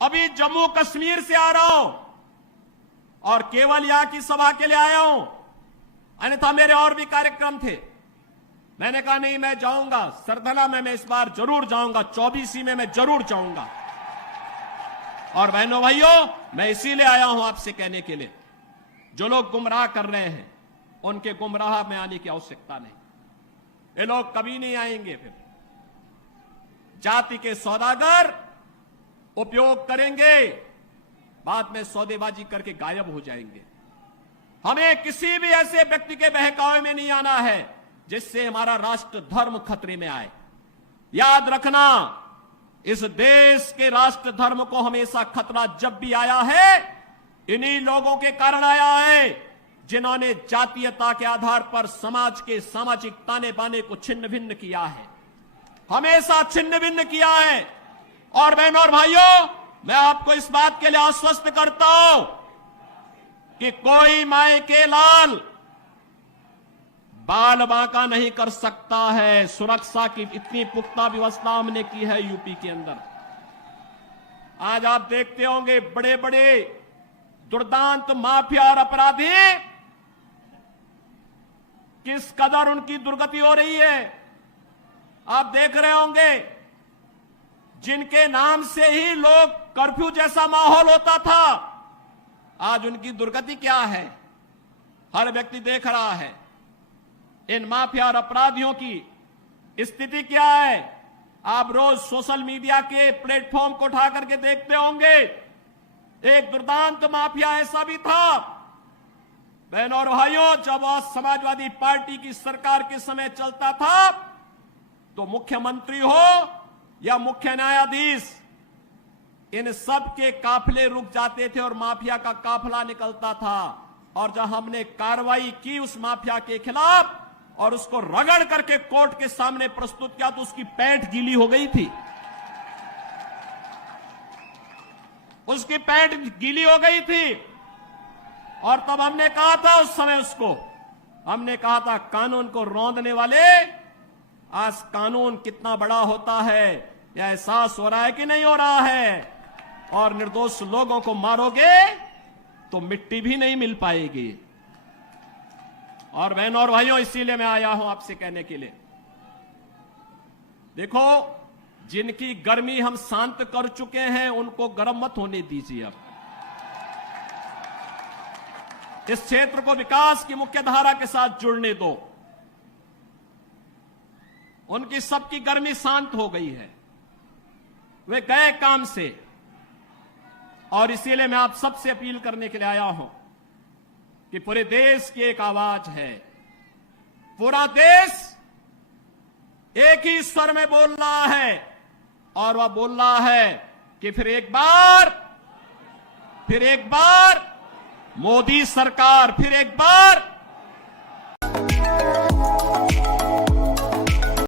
अभी जम्मू कश्मीर से आ रहा हूं और केवल यहां की सभा के लिए आया हूं, अन्यथा मेरे और भी कार्यक्रम थे। मैंने कहा नहीं, मैं जाऊंगा सरधना में, मैं इस बार जरूर जाऊंगा, 24 में मैं जरूर जाऊंगा। और बहनों भाइयों, मैं इसीलिए आया हूं आपसे कहने के लिए, जो लोग गुमराह कर रहे हैं उनके गुमराह में आने की आवश्यकता नहीं। ये लोग कभी नहीं आएंगे। फिर जाति के सौदागर उपयोग करेंगे, बाद में सौदेबाजी करके गायब हो जाएंगे। हमें किसी भी ऐसे व्यक्ति के बहकावे में नहीं आना है जिससे हमारा राष्ट्र धर्म खतरे में आए। याद रखना, इस देश के राष्ट्र धर्म को हमेशा खतरा जब भी आया है, इन्हीं लोगों के कारण आया है जिन्होंने जातीयता के आधार पर समाज के सामाजिक ताने बाने को छिन्न भिन्न किया है, हमेशा छिन्न भिन्न किया है। और बहनों और भाइयों, मैं आपको इस बात के लिए आश्वस्त करता हूं कि कोई माय के लाल बाल बांका नहीं कर सकता है। सुरक्षा की इतनी पुख्ता व्यवस्था हमने की है यूपी के अंदर। आज आप देखते होंगे बड़े बड़े दुर्दांत माफिया और अपराधी किस कदर उनकी दुर्गति हो रही है। आप देख रहे होंगे, जिनके नाम से ही लोग कर्फ्यू जैसा माहौल होता था, आज उनकी दुर्गति क्या है, हर व्यक्ति देख रहा है। इन माफिया और अपराधियों की स्थिति क्या है, आप रोज सोशल मीडिया के प्लेटफॉर्म को उठा करके देखते होंगे। एक दुर्दांत माफिया ऐसा भी था, बहनों और भाइयों, जब वह समाजवादी पार्टी की सरकार के समय चलता था तो मुख्यमंत्री हो या मुख्य न्यायाधीश, इन सब के काफिले रुक जाते थे और माफिया का काफिला निकलता था। और जब हमने कार्रवाई की उस माफिया के खिलाफ और उसको रगड़ करके कोर्ट के सामने प्रस्तुत किया तो उसकी पैंट गीली हो गई थी, उसकी पैंट गीली हो गई थी। और तब हमने कहा था, उस समय उसको हमने कहा था, कानून को रौंदने वाले, आज कानून कितना बड़ा होता है यह एहसास हो रहा है कि नहीं हो रहा है। और निर्दोष लोगों को मारोगे तो मिट्टी भी नहीं मिल पाएगी। और बहनों और भाइयों, इसीलिए मैं आया हूं आपसे कहने के लिए, देखो, जिनकी गर्मी हम शांत कर चुके हैं उनको गर्म मत होने दीजिए। अब इस क्षेत्र को विकास की मुख्य धारा के साथ जुड़ने दो। उनकी सबकी गर्मी शांत हो गई है, वे गए काम से। और इसीलिए मैं आप सबसे अपील करने के लिए आया हूं कि पूरे देश की एक आवाज है, पूरा देश एक ही स्वर में बोल रहा है। और वह बोल रहा है कि फिर एक बार मोदी सरकार, फिर एक बार